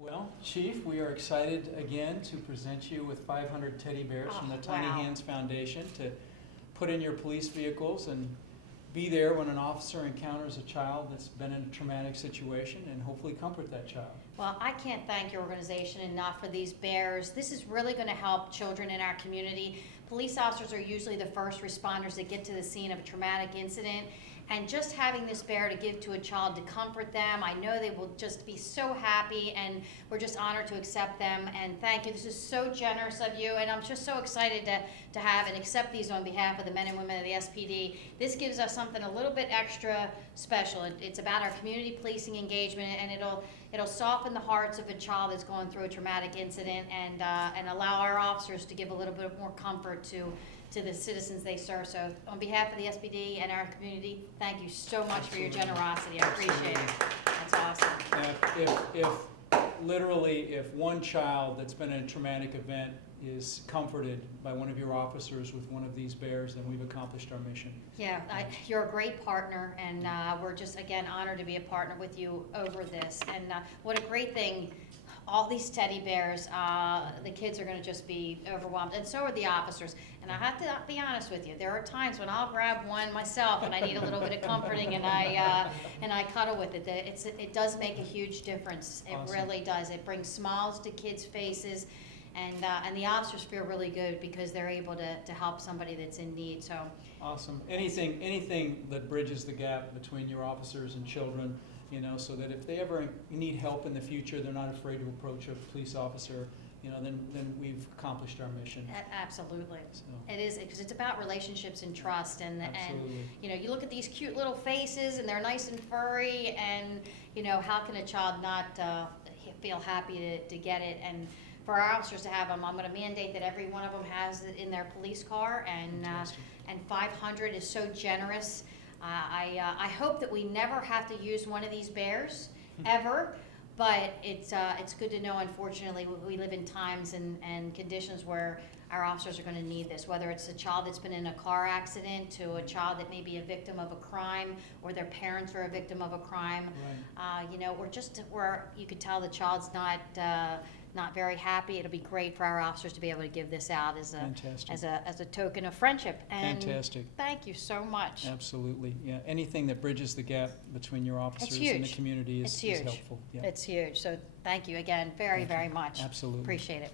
Well, Chief, we are excited again to present you with 500 teddy bears from the Tiny wow. Hands Foundation to put in your police vehicles and be there when an officer encounters a child that's been in a traumatic situation and hopefully comfort that child. Well, I can't thank your organization enough for these bears. This is really going to help children in our community. Police officers are usually the first responders that get to the scene of a traumatic incident. And just having this bear to give to a child to comfort them, I know they will just be so happy, and we're just honored to accept them. And thank you. This is so generous of you, and I'm just so excited to have and accept these on behalf of the men and women of the SPD. This gives us something a little bit extra special. It's about our community policing engagement, and it'll soften the hearts of a child that's going through a traumatic incident, and allow our officers to give a little bit more comfort to the citizens they serve. So on behalf of the SPD and our community, thank you so much for your generosity. I appreciate it. That's awesome. If one child that's been in a traumatic event is comforted by one of your officers with one of these bears, then we've accomplished our mission. Yeah, you're a great partner, and we're just, again, honored to be a partner with you over this. And what a great thing. All these teddy bears, the kids are going to just be overwhelmed, and so are the officers. And I have to be honest with you, there are times when I'll grab one myself and I need a little bit of comforting, and I cuddle with it. It does make a huge difference. It Awesome. really does. It brings smiles to kids' faces, and the officers feel really good because they're able to help somebody that's in need. So awesome. Anything that bridges the gap between your officers and children, so that if they ever need help in the future, they're not afraid to approach a police officer, then we've accomplished our mission. Absolutely. So. It is, because it's about relationships and trust, and Absolutely. you look at these cute little faces, and they're nice and furry, and how can a child not feel happy to get it? And for our officers to have them, I'm going to mandate that every one of them has it in their police car, and 500 is so generous. I hope that we never have to use one of these bears, ever, but it's good to know, unfortunately, we live in times and conditions where our officers are going to need this, whether it's a child that's been in a car accident to a child that may be a victim of a crime, or their parents are a victim of a crime. Right. Where you could tell the child's not very happy. It'll be great for our officers to be able to give this out as a token of friendship. And fantastic. Thank you so much. Absolutely. Yeah. Anything that bridges the gap between your officers and the community is helpful. Yeah. It's huge. So thank you again very, very much. Absolutely. Appreciate it.